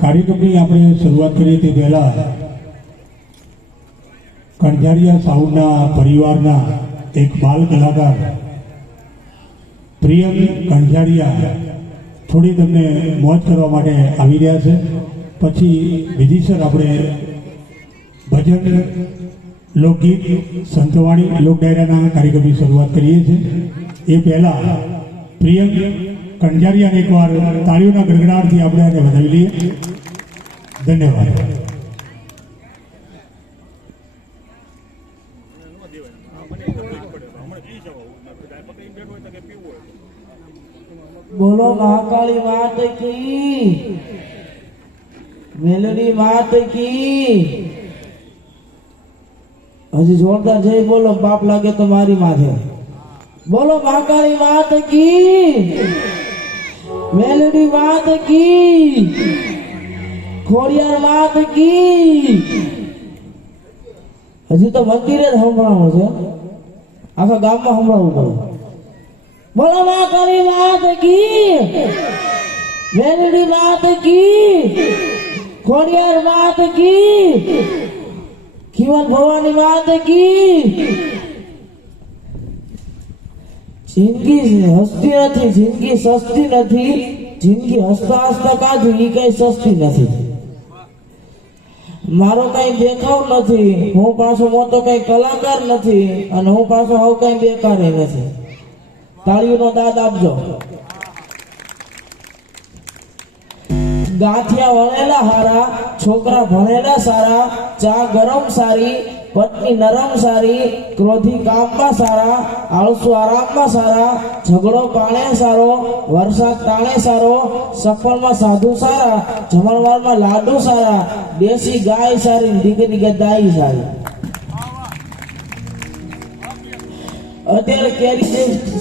કાર્યક્રમની આપણે શરૂઆત કરીએ તે પહેલા કણઝારિયા સાઉન્ડના પરિવારના એક બાલ કલાકાર પ્રિયમ કણઝારિયા થોડી તમને મોજ કરવા માટે આવી રહ્યા છે. પછી વિધિસર આપણે ભજન લોકગીત સંતવાણી લોક ડાયરાના કાર્યક્રમની શરૂઆત કરીએ છીએ એ પહેલા પ્રિયમ કણઝારિયાને એકવાર તાળીઓના ગડગડાટથી આપણે એને વધાવી લઈએ ધન્યવાદ બોલો મહાકાળી માત કી. મેલડી માત કી. હજી જોરદાર જય બોલો, બાપ લાગે તો મારી માથે. બોલો, મહાકાળી વાત કી? મેલડી વાત કી? ખોડિયાર વાત કી? હજી તો મંદિરે જ સંભળાવું છે. આખા ગામમાં સંભળાવવું પડે. બોલો, મહાકાળી વાત કી? મેલડી વાત કી? ખોડિયાર વાત કી? ખીવન ભવાની માત કી? જિંદગી હસતી નથી, જિંદગી સસ્તી નથી, જિંદગી હસતા હસતા કાઢું એ કઈ સસ્તી નથી. મારો કઈ દેખાવ નથી, હું પાછો મોટો કઈ કલાકાર નથી, અને હું પાછો હવે કઈ બેકાર નથી. તાળીઓનો દાદ આપજો. ગાંઠિયા વણેલા હારા, છોકરા ભણેલા સારા, ચા ગરમ સારી, પત્ની નરમ સારી, ક્રોધી કામમાં સારા, આળસુ આરામમાં સારા, ઝઘડો પાણે સારો, વરસાદ તાણે સારો સફળમાં સાધુ સારા, જમણવારમાં લાડુ સારા, દેશી ગાય સારી દીકરી ગદાઈ સારી. અત્યારે કેરી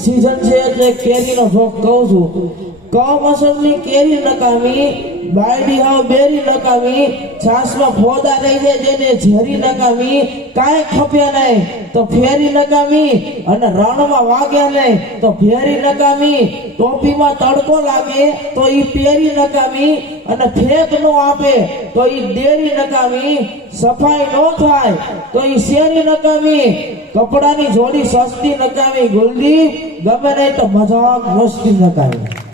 સીઝન છે એટલે કેરીનો શોખ કહું છું. કમોસમની કેરી નકામી બાયડી હાવ બેરી નકામી, છાસમાં ફોદા રહી જાય જેને ઝેરી નકામી, કાંઈ ખપ્યા નહીં, તો ફેરી નકામી અને રણમાં વાગ્યા નહીં, તો ફેરી નકામી. ટોપીમાં તડકો લાગે, તો ઈ પેરી નકામી અને ફેક નો આપે, તો ઈ દેરી નકામી. સફાઈ નો થાય, તો ઈ શેરી નકામી. કપડાની જોડી સસ્તી નકામી. ગુલદી, ગમે નહીં તો મજાક મસ્તી નકામી.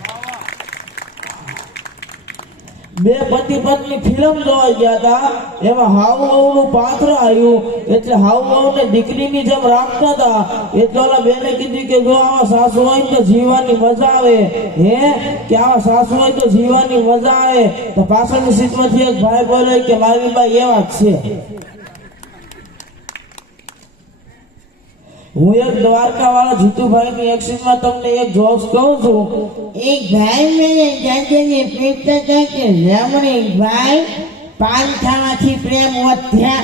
બે પતિ પત્ની ફિલ્મ જોવા ગયા હતા. એમાં હાઉ નું પાત્ર આવ્યું. એટલે હાઉ ને દીકરીની જેમ રાખતા હતા. એટલે ઓલા બેને કીધું કે જો આવા સાસુ હોય તો જીવવાની મજા આવે. હે? કે આવા સાસુ હોય તો જીવવાની મજા આવે. તો પાછળની સીટમાંથી એક ભાઈ બોલે કે, મારી બાઈ એવા જ છે. હું એક દ્વારકા વાળા જીતુભાઈ ની એક્સિડન્ટમાં તમને એક જોક્સ કહું છું. એક ભાઈ મેં જાજેને કે રમણી ભાઈ પાન ખાવાથી પ્રેમ વધ્યા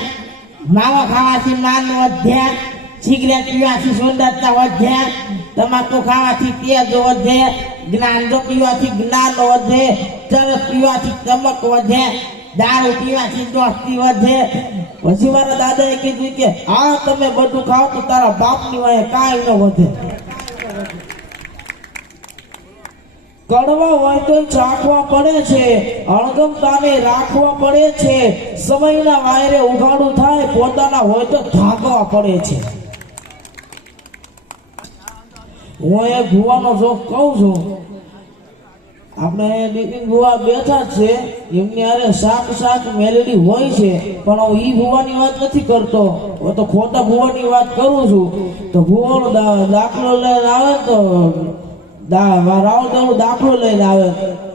માવા ખાવાથી માન વધ્યા, સિગરેટ પીવાથી સુંદરતા વધ્યા, તમાકુ ખાવાથી તેજ વધે, જ્ઞાન પીવાથી જ્ઞાન વધે ચરસ પીવાથી ચમક વધે દારૂ પીવા દોસ્તી વધે. પછી મારા દાદાએ કીધું કે આ તમે બધું ખાઓ તો તારા બાપની વાંહે કાંઈ ન વધે. કડવા હોય તો ચાખવા પડે છે અણગમતાને રાખવા પડે છે. સમયના વાયરે ઉઘાડું થાય, પોતાના હોય તો ઢાંકવા પડે છે. હું એ ભુવાનો શોખ કહું છું. આપણે દીકરી ભુવા બેઠા છે. એમની હારે શાક શાક મેલેડી હોય છે. પણ હું ઈ ભુવાની વાત નથી કરતો. હું તો ખોટા ભુવાની વાત કરું છું. તો ભુવાનો દાખલો લઈને આવે તો રાવણ દાખલો લઈને આવે.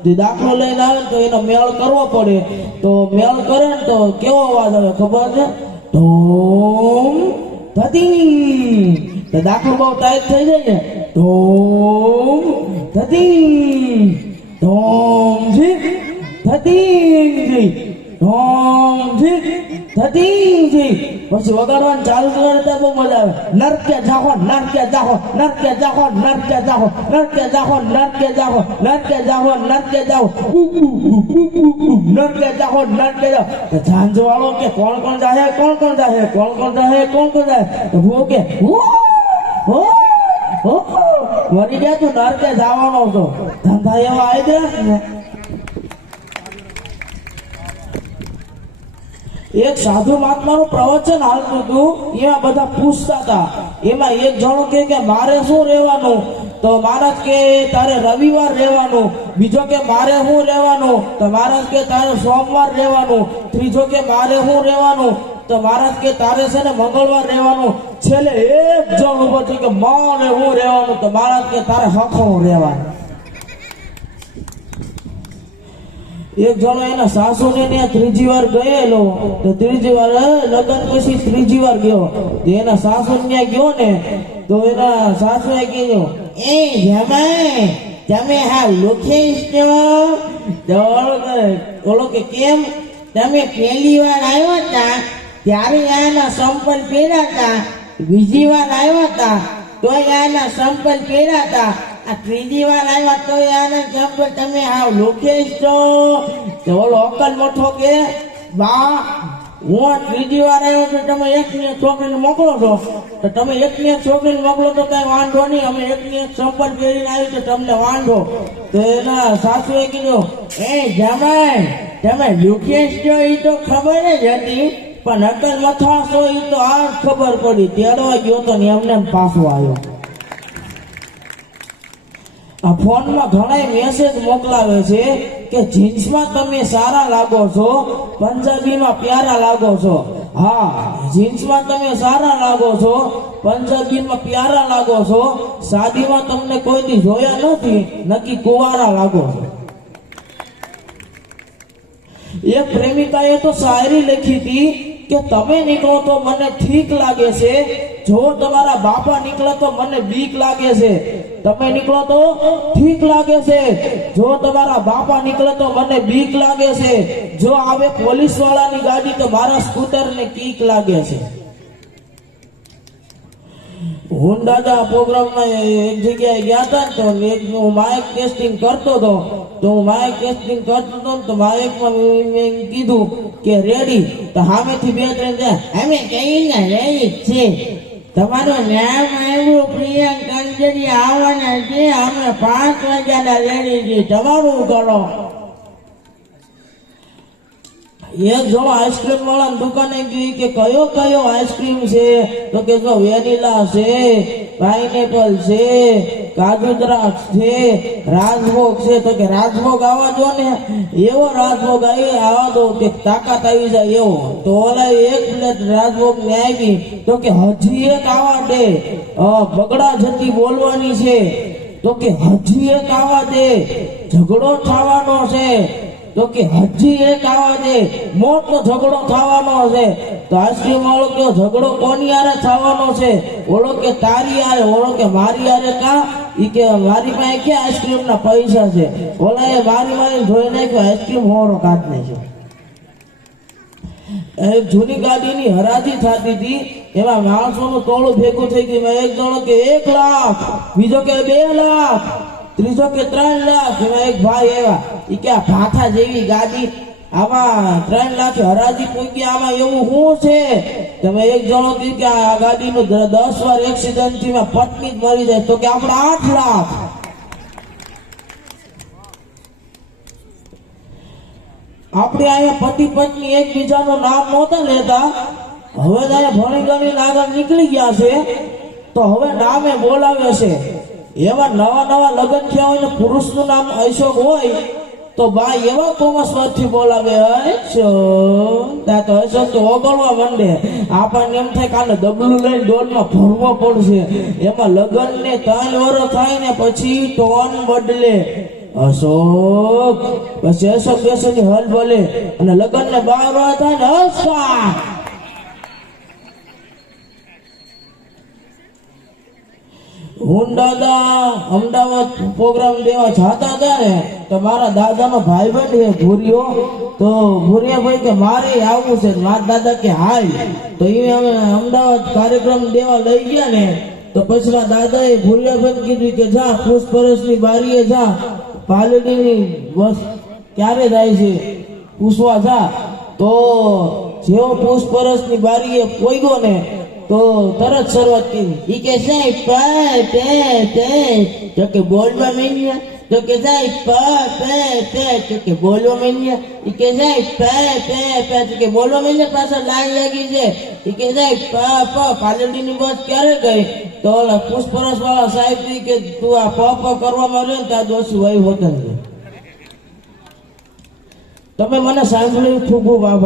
જે દાખલો લઈને આવે તો એનો મેળ કરવો પડે. તો મેળ કરે ને તો કેવો અવાજ આવે ખબર છે? ઢોમ ધતી દાખલો બહુ ટાઈટ થઈ જાય ને. ઢોમ ધતી ઢોમ જી ધતી જી ઢોંગ ઠીક ધતિંગ ઠીક પછી વગાડવાનું ચાલુ કરે તો બહુ મજા આવે નરકે જાહો નરકે જાહો નરકે જાહો નરકે જાહો નરકે જાહો નરકે જાહો નરકે જાહો નરકે જાહો ઉ, ઉ, ઉ, ઉ, ઉ, ઉ, નરકે જાહો નરકે જાહો તો ઝાંઝો વાળો કે કોણ કોણ જાહે કોણ કોણ જાહે કોણ કોણ જાહે કોણ કોણ જાહે તો ભૂવો કે "ઓ, ઓ, ઓ, મરી ગયા તું નરકે જવાનો છો. ધંધા એવા આવી દે એક સાધુ મહાત્માનું પ્રવચન હાલતું હતું એમાં બધા પૂછતા હતા. એમાં એક જણો કે કે, મારે શું રહેવાનું? તો મહારાજ કે, તારે રવિવાર રહેવાનું. બીજો કે, મારે શું રહેવાનું? તો મહારાજ કે, તારે સોમવાર રહેવાનું. ત્રીજો કે, મારે શું રહેવાનું? તો મહારાજ કે, તારે છે ને મંગળવાર રહેવાનું. છેલ્લે એક જણ ઊભો થયો કે મારે હું રહેવાનું તો બાળક કે તારે હખો રહેવાનું. એક જણો એના સાસુ ને ત્યાં ત્રીજી વાર ગયેલો તો ત્રીજી વાર લગ્ન પછી ત્રીજી વાર ગયો. તો એના સાસુ ત્યાં ગયો ને તો એના સાસુએ કીધું, એ જમાઈ તમે હા લોખેશ છો? ઓલો કે કેમ? તમે પહેલી વાર આવ્યા હતા ત્યારે આના સંપલ પહેર્યા હતા બીજી વાર આવ્યા હતા તોય આના સંપલ પહેર્યા હતા આ ત્રીજી વાર આવ્યા તોય આના સંપલ તમે હાવ લોકેશ છો. ઓલો અકલ મોટો કે, બા, હું ત્રીજી વાર આવ્યો તો તમે એકની એક છોકરીને મોકલો છો. તો તમે એકની એક છોકરીને મોકલો તો કઈ વાંધો નહીં, અમે એક ની એક સંપલ પહેરીને આવી તો તમને વાંધો. તો એના સાસુએ કીધું, એ જમાય તમે લોકેશ છો એ તો ખબર જ હતી. પણ અકલ મથાસ હોય તો આ ખબર પડી. તેડવા ગયો તો ને એમને એમ પાછો આવ્યો. આ ફોનમાં ઘણા મેસેજ મોકલાવે છે કે જીન્સમાં તમે સારા લાગો છો, પંજાબીમાં પ્યારા લાગો છો. હા, જીન્સમાં તમે સારા લાગો છો, પંજાબીમાં પ્યારા લાગો છો સાદીમાં તમને કોઈથી જોયા નથી, નક્કી કુવારા લાગો છો. એક પ્રેમિકાએ તો શાયરી લખી હતી કે તમે નીકળો તો મને ઠીક લાગે છે. જો તમારા બાપા નીકળે તો મને બીક લાગે છે. તમે નીકળો તો ઠીક લાગે છે. જો તમારા બાપા નીકળે તો મને બીક લાગે છે. જો આવે પોલીસ વાળાની ગાડી તો મારા સ્કૂટર ને કીક લાગે છે. હું દાદા પ્રોગ્રામમાં એક જગ્યાએ ગયા હતા તો હું માઇક ટેસ્ટિંગ કરતો હતો. તો હું માઇક ટેસ્ટિંગ કરતો હતો તો માઇકમાં મેં કીધું કે રેડી તો સામેથી બે ત્રણ જાય અમે કહીને રેડી છે. તમારું નામ આવ્યું, પ્રિયંક કંજરી આવવાના છે. અમે પાંચ વાગ્યાના રેડી છીએ. તમારું કરો? એક જણો આઈસ્ક્રીમ વાળા દુકાને ગઈ કે કયો કયો આઈસ્ક્રીમ છે? તો કે જો વેનીલા છે, પાઇનેપલ છે કાજુ દ્રાક્ષ છે, રાજભોગ છે. તો કે રાજભોગ આવવા દો ને, એવો રાજભોગ આવી આવા દો કે તાકાત આવી જાય એવો. તો ઓલા એક પ્લેટ રાજભોગ ને આવી તો કે હજી એક આવા દે. બગડા જતી બોલવાની છે. તો કે હજી એક આવા દે. ઝઘડો થવાનો છે. તો કે હજી એક આવા છે મોટો ઝઘડો થવાનો છે. તો વાળો કે ઝઘડો કોની આરે થવાનો છે? ઓળો કે, તારી આરે ઓળો કે, મારી આરે કા? ઈ કે, મારી પાસે કે આઈસ્ક્રીમ ના પૈસા છે? ઓલા એ મારી મારી ધોઈ નાખ્યો આઈસ્ક્રીમ હોરો કાઢ નાખ્યો એક જૂની ગાડીની હરાજી થતી હતી. એમાં માણસોનું ટોળું ભેગું થઈ ગયું. એક જણો કે, એક લાખ. બીજો કે, બે લાખ. ત્રીજો કે ત્રણ લાખ, એમાં એક ભાઈ એવા એ કે ભાથા જેવી ગાડી આમાં ત્રણ લાખ હરાજી પૂગી, આમાં એવું શું છે? તમે એક જણો કહ્યું કે આ ગાડીનું દસ વાર એક્સિડન્ટથી પત્ની જ મરી જાય. તો કે આપણે આઠ લાખ. આપણે અહીંયા પતિ પત્ની એકબીજાનું નામ નહોતા લેતા. હવે અહીંયા ભણી ગણી આગળ નીકળી ગયા છે. તો હવે નામે બોલાવે છે. એવા નવા નવા લગ્ન થયા હોય ને પુરુષનું નામ અશોક હોય, તો બા એવા કોમસમાંથી બોલાવે, અશોક, તો અશોક તો ઓગળવા માંડે. આપણને એમ થાય કે આને ડબલું લઈને ડોલમાં ભરવો પડશે. એમાં લગ્ન ને ત્રણ વરો થાય ને પછી ટોન બદલે. અશોક, પછી અશોક બેસની હલ બોલે. અને લગ્ન ને બાર થાય ને, અશોક હું દાદા અમદાવાદ પ્રોગ્રામ દેવા જતા હતા ને, તો મારા દાદાનો ભાઈબંધ એ ભૂરિયો, તો ભૂરિયાભાઈ કે મારે આવવું છે મારા દાદા કે હાય તો એ અમે અમદાવાદ કાર્યક્રમ દેવા લઈ ગયા ને, તો પછી દાદાએ ભૂરિયાભાઈ કીધું કે જા પુષ્પરસની બારીએ જા, પાલડીની બસ ક્યારે જાય છે, પૂછવા જા. તો જેવો પુષ્પરસની બારીએ પોઈગો ને તો તરત શરૂઆત કરી. ઈ કે સાહેબ, પ, પે તે તો કે બોલવા માંડ્યા. તો કે સાહેબ, પે પે તે તો કે બોલવા માંડ્યા. ઈ કે સાહેબ, પ, પે પે. તો કે બોલવા માંડ્યા પાછળ લાઈન લાગી છે. ઈ કે સાહેબ, પ પ. પાલડીની બસ ક્યારે ગઈ? તો ઓલા પુષ્પરસ વાળા સાહેબ કે, તું આ પ પ કરવામાં રહ્યો ને ત્યાં દોષી વહી હોતા જ. તમે મને સાંભળ્યું? ખૂબ ખૂબ